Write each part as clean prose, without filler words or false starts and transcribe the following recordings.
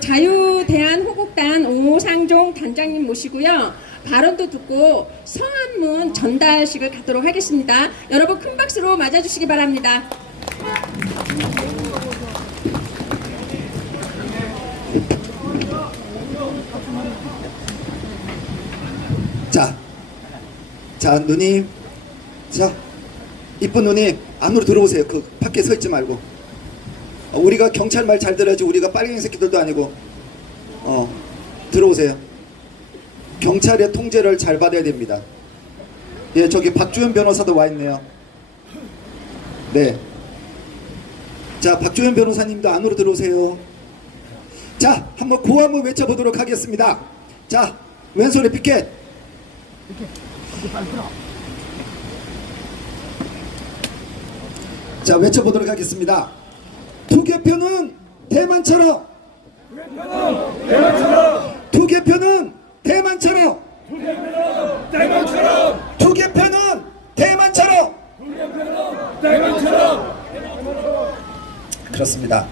자유대한호국단 오상종 단장님 모시고요. 발언도 듣고 성한문 전달식을 갖도록 하겠습니다. 여러분 큰 박수로 맞아주시기 바랍니다. 자 누님, 자 이쁜 누님 안으로 들어오세요. 그 밖에 서 있지 말고. 우리가 경찰 말 잘 들어야지. 우리가 빨갱이 새끼들도 아니고. 들어오세요. 경찰의 통제를 잘 받아야 됩니다. 예, 저기 박주현 변호사도 와 있네요. 네. 자, 박주현 변호사님도 안으로 들어오세요. 자, 한번 구호 한번 외쳐보도록 하겠습니다. 자, 왼손에 피켓. 자, 외쳐보도록 하겠습니다. 투개표는 대만처럼, 투개표는 대만처럼, 투개표는 대만처럼. 그렇습니다.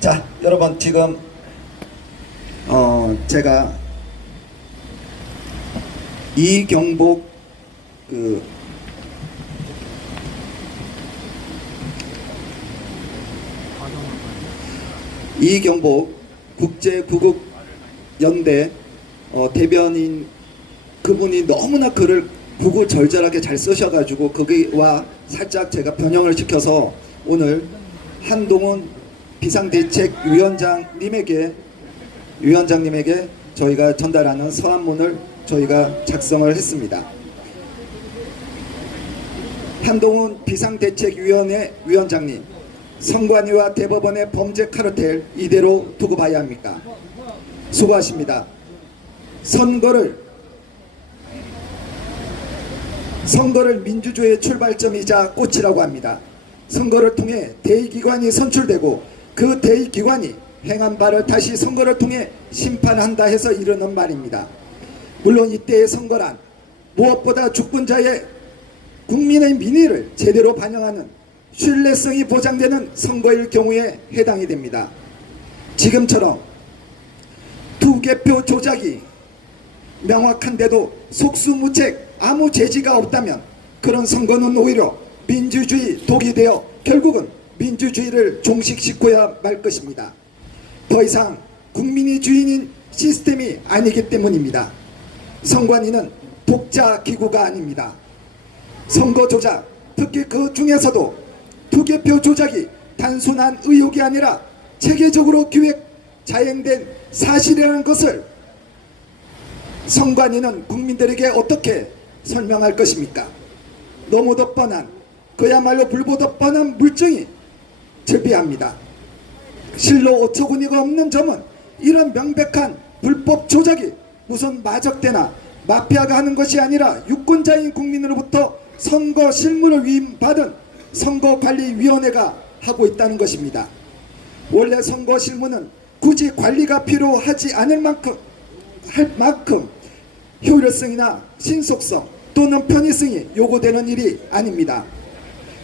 자, 여러분 지금 제가 이경복 이경복 국제구국연대 대변인 그분이 너무나 글을 구구절절하게 잘 쓰셔가지고 거기와 살짝 제가 변형을 시켜서 오늘 한동훈 비상대책위원장님에게 저희가 전달하는 서한문을 저희가 작성을 했습니다. 한동훈 비상대책위원회 위원장님, 선관위와 대법원의 범죄 카르텔 이대로 두고 봐야 합니까? 수고하십니다. 선거를 민주주의의 출발점이자 꽃이라고 합니다. 선거를 통해 대의기관이 선출되고 그 대의기관이 행한 바를 다시 선거를 통해 심판한다 해서 이르는 말입니다. 물론 이때의 선거란 무엇보다 주권자의 국민의 민의를 제대로 반영하는 신뢰성이 보장되는 선거일 경우에 해당이 됩니다. 지금처럼 투개표 조작이 명확한데도 속수무책 아무 제지가 없다면 그런 선거는 오히려 민주주의 독이 되어 결국은 민주주의를 종식시켜야 말 것입니다. 더 이상 국민이 주인인 시스템이 아니기 때문입니다. 선관위는 독자 기구가 아닙니다. 선거 조작, 특히 그 중에서도 투개표 조작이 단순한 의혹이 아니라 체계적으로 기획 자행된 사실이라는 것을 선관위는 국민들에게 어떻게 설명할 것입니까? 너무도 뻔한, 그야말로 불보듯 뻔한 물증이 절비합니다. 실로 어처구니가 없는 점은 이런 명백한 불법 조작이 무슨 마적대나 마피아가 하는 것이 아니라 유권자인 국민으로부터 선거 실무를 위임받은 선거관리위원회가 하고 있다는 것입니다. 원래 선거 실무는 굳이 관리가 필요하지 않을 만큼 효율성이나 신속성 또는 편의성이 요구되는 일이 아닙니다.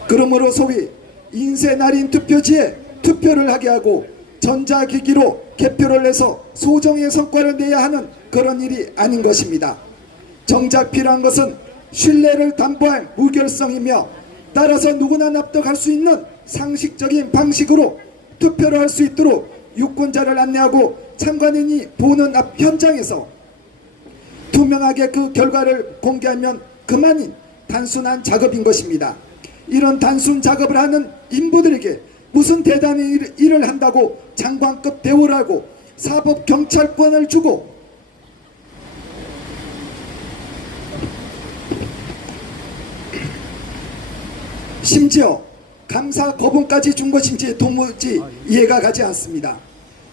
그러므로 소위 인쇄날인 투표지에 투표를 하게 하고 전자기기로 개표를 해서 소정의 성과를 내야 하는 그런 일이 아닌 것입니다. 정작 필요한 것은 신뢰를 담보할 무결성이며 따라서 누구나 납득할 수 있는 상식적인 방식으로 투표를 할 수 있도록 유권자를 안내하고 참관인이 보는 앞 현장에서 투명하게 그 결과를 공개하면 그만인 단순한 작업인 것입니다. 이런 단순 작업을 하는 인부들에게 무슨 대단한 일을 한다고 장관급 대우를 하고 사법경찰권을 주고 심지어 감사 거분까지 준 것인지 도무지 이해가 가지 않습니다.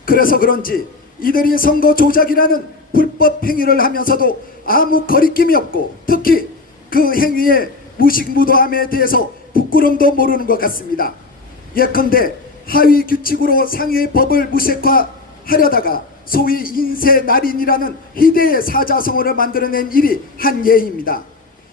그래서 그런지 이들이 선거 조작이라는 불법 행위를 하면서도 아무 거리낌이 없고 특히 그 행위의 무식무도함에 대해서 부끄럼도 모르는 것 같습니다. 예컨대 하위 규칙으로 상위의 법을 무색화하려다가 소위 인쇄날인이라는 희대의 사자성어를 만들어낸 일이 한 예입니다.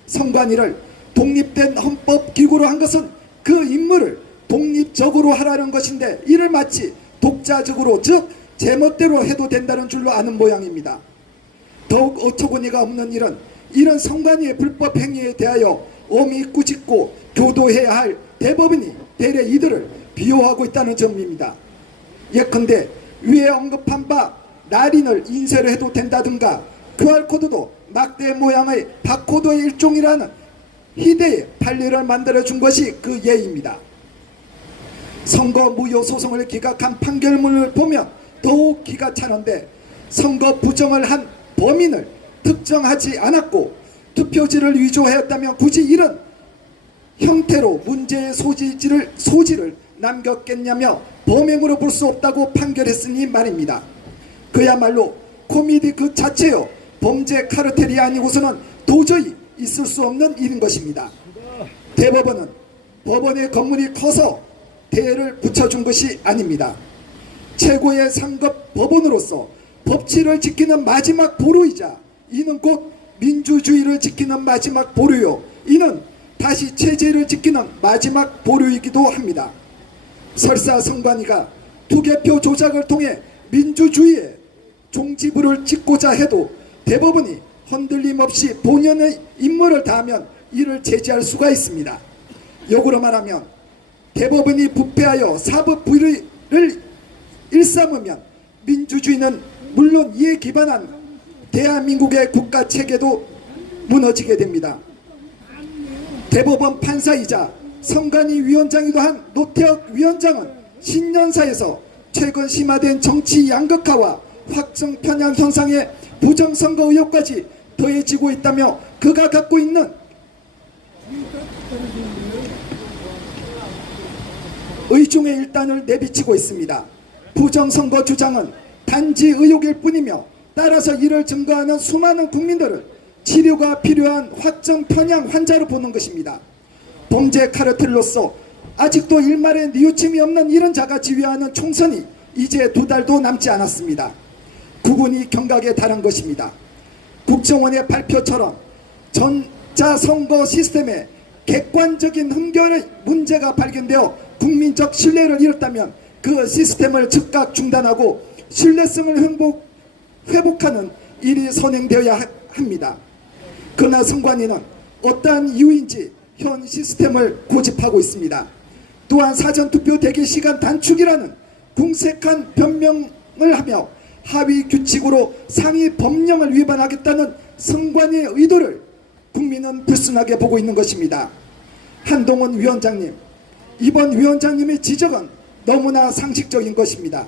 선관위를 독립된 헌법기구로 한 것은 그 임무를 독립적으로 하라는 것인데 이를 마치 독자적으로 즉 제멋대로 해도 된다는 줄로 아는 모양입니다. 더욱 어처구니가 없는 일은 이런 성관위의 불법 행위에 대하여 엄히 꾸짖고 교도해야 할 대법원이 대래 이들을 비호하고 있다는 점입니다. 예컨대 위에 언급한 바 날인을 인쇄를 해도 된다든가 QR코드도 막대 모양의 바코드의 일종이라는 희대의 판례를 만들어준 것이 그 예입니다. 선거 무효 소송을 기각한 판결문을 보면 더욱 기가 차는데 선거 부정을 한 범인을 특정하지 않았고 투표지를 위조하였다면 굳이 이런 형태로 문제의 소지를 남겼겠냐며 범행으로 볼 수 없다고 판결했으니 말입니다. 그야말로 코미디 그 자체요 범죄 카르텔이 아니고서는 도저히 있을 수 없는 일인 것입니다. 대법원은 법원의 건물이 커서 대를 붙여준 것이 아닙니다. 최고의 상급 법원으로서 법치를 지키는 마지막 보루이자 이는 곧 민주주의를 지키는 마지막 보루요 이는 다시 체제를 지키는 마지막 보루이기도 합니다. 설사 선관위가 투개표 조작을 통해 민주주의의 종지부를 찍고자 해도 대법원이 흔들림 없이 본연의 임무를 다하면 이를 제지할 수가 있습니다. 역으로 말하면 대법원이 부패하여 사법 부의를 일삼으면 민주주의는 물론 이에 기반한 대한민국의 국가 체계도 무너지게 됩니다. 대법원 판사이자 선관위 위원장이기도 한 노태혁 위원장은 신년사에서 최근 심화된 정치 양극화와 확정 편향 현상의 부정선거 의혹까지 더해지고 있다며 그가 갖고 있는 의중의 일단을 내비치고 있습니다. 부정선거 주장은 단지 의혹일 뿐이며 따라서 이를 증거하는 수많은 국민들을 치료가 필요한 확정 편향 환자로 보는 것입니다. 범죄 카르텔로서 아직도 일말의 뉘우침이 없는 이런 자가 지휘하는 총선이 이제 2달도 남지 않았습니다. 구분이 경각에 달한 것입니다. 국정원의 발표처럼 전자선거 시스템에 객관적인 흠결의 문제가 발견되어 국민적 신뢰를 잃었다면 그 시스템을 즉각 중단하고 신뢰성을 회복하는 일이 선행되어야 합니다. 그러나 선관위는 어떠한 이유인지 현 시스템을 고집하고 있습니다. 또한 사전투표 대기 시간 단축이라는 궁색한 변명을 하며 하위 규칙으로 상위 법령을 위반하겠다는 선관위의 의도를 국민은 불순하게 보고 있는 것입니다. 한동훈 위원장님, 이번 위원장님의 지적은 너무나 상식적인 것입니다.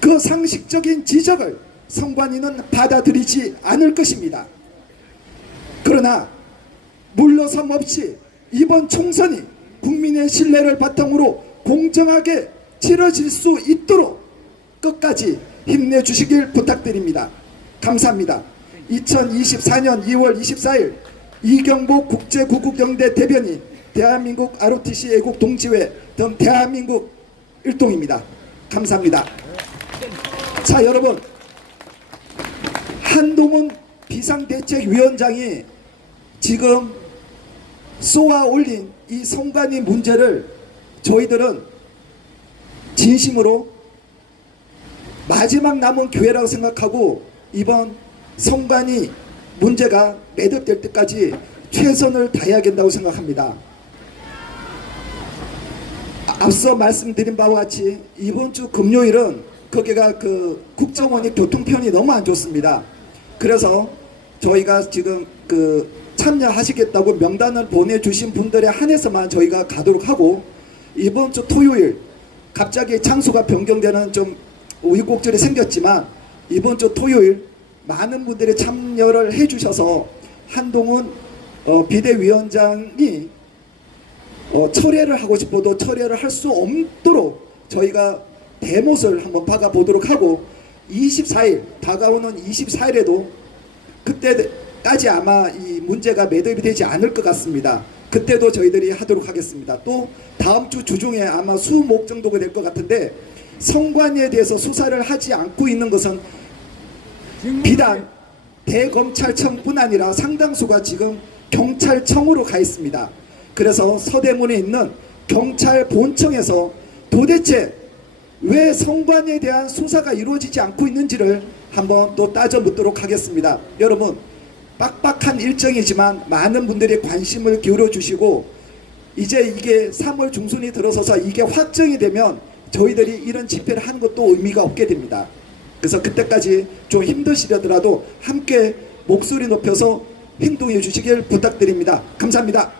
그 상식적인 지적을 선관위는 받아들이지 않을 것입니다. 그러나 물러섬 없이 이번 총선이 국민의 신뢰를 바탕으로 공정하게 치러질 수 있도록 끝까지 힘내주시길 부탁드립니다. 감사합니다. 2024년 2월 24일 이경복 국제구국영대 대변인 대한민국 ROTC 애국 동지회 등 대한민국 일동입니다. 감사합니다. 자, 여러분, 한동훈 비상대책위원장이 지금 쏘아 올린 이 선관위 문제를 저희들은 진심으로 마지막 남은 기회라고 생각하고 이번 선관위 문제가 매듭될 때까지 최선을 다해야 된다고 생각합니다. 앞서 말씀드린 바와 같이 이번 주 금요일은 거기가 그 국정원이 교통편이 너무 안 좋습니다. 그래서 저희가 지금 그 참여하시겠다고 명단을 보내주신 분들에 한해서만 저희가 가도록 하고, 이번 주 토요일 갑자기 장소가 변경되는 좀 우여곡절이 생겼지만 이번 주 토요일 많은 분들이 참여를 해주셔서 한동훈 비대위원장이 철회를 하고 싶어도 철회를 할 수 없도록 저희가 대못을 한번 박아보도록 하고, 24일 다가오는 24일에도 그때까지 아마 이 문제가 매듭이 되지 않을 것 같습니다. 그때도 저희들이 하도록 하겠습니다. 또 다음 주 주중에 아마 수목 정도가 될 것 같은데, 선관위에 대해서 수사를 하지 않고 있는 것은 비단 대검찰청뿐 아니라 상당수가 지금 경찰청으로 가 있습니다. 그래서 서대문에 있는 경찰 본청에서 도대체 왜 성관에 대한 수사가 이루어지지 않고 있는지를 한번 또 따져 묻도록 하겠습니다. 여러분, 빡빡한 일정이지만 많은 분들이 관심을 기울여 주시고 이제 이게 3월 중순이 들어서서 이게 확정이 되면 저희들이 이런 집회를 하는 것도 의미가 없게 됩니다. 그래서 그때까지 좀 힘드시더라도 함께 목소리 높여서 행동해 주시길 부탁드립니다. 감사합니다.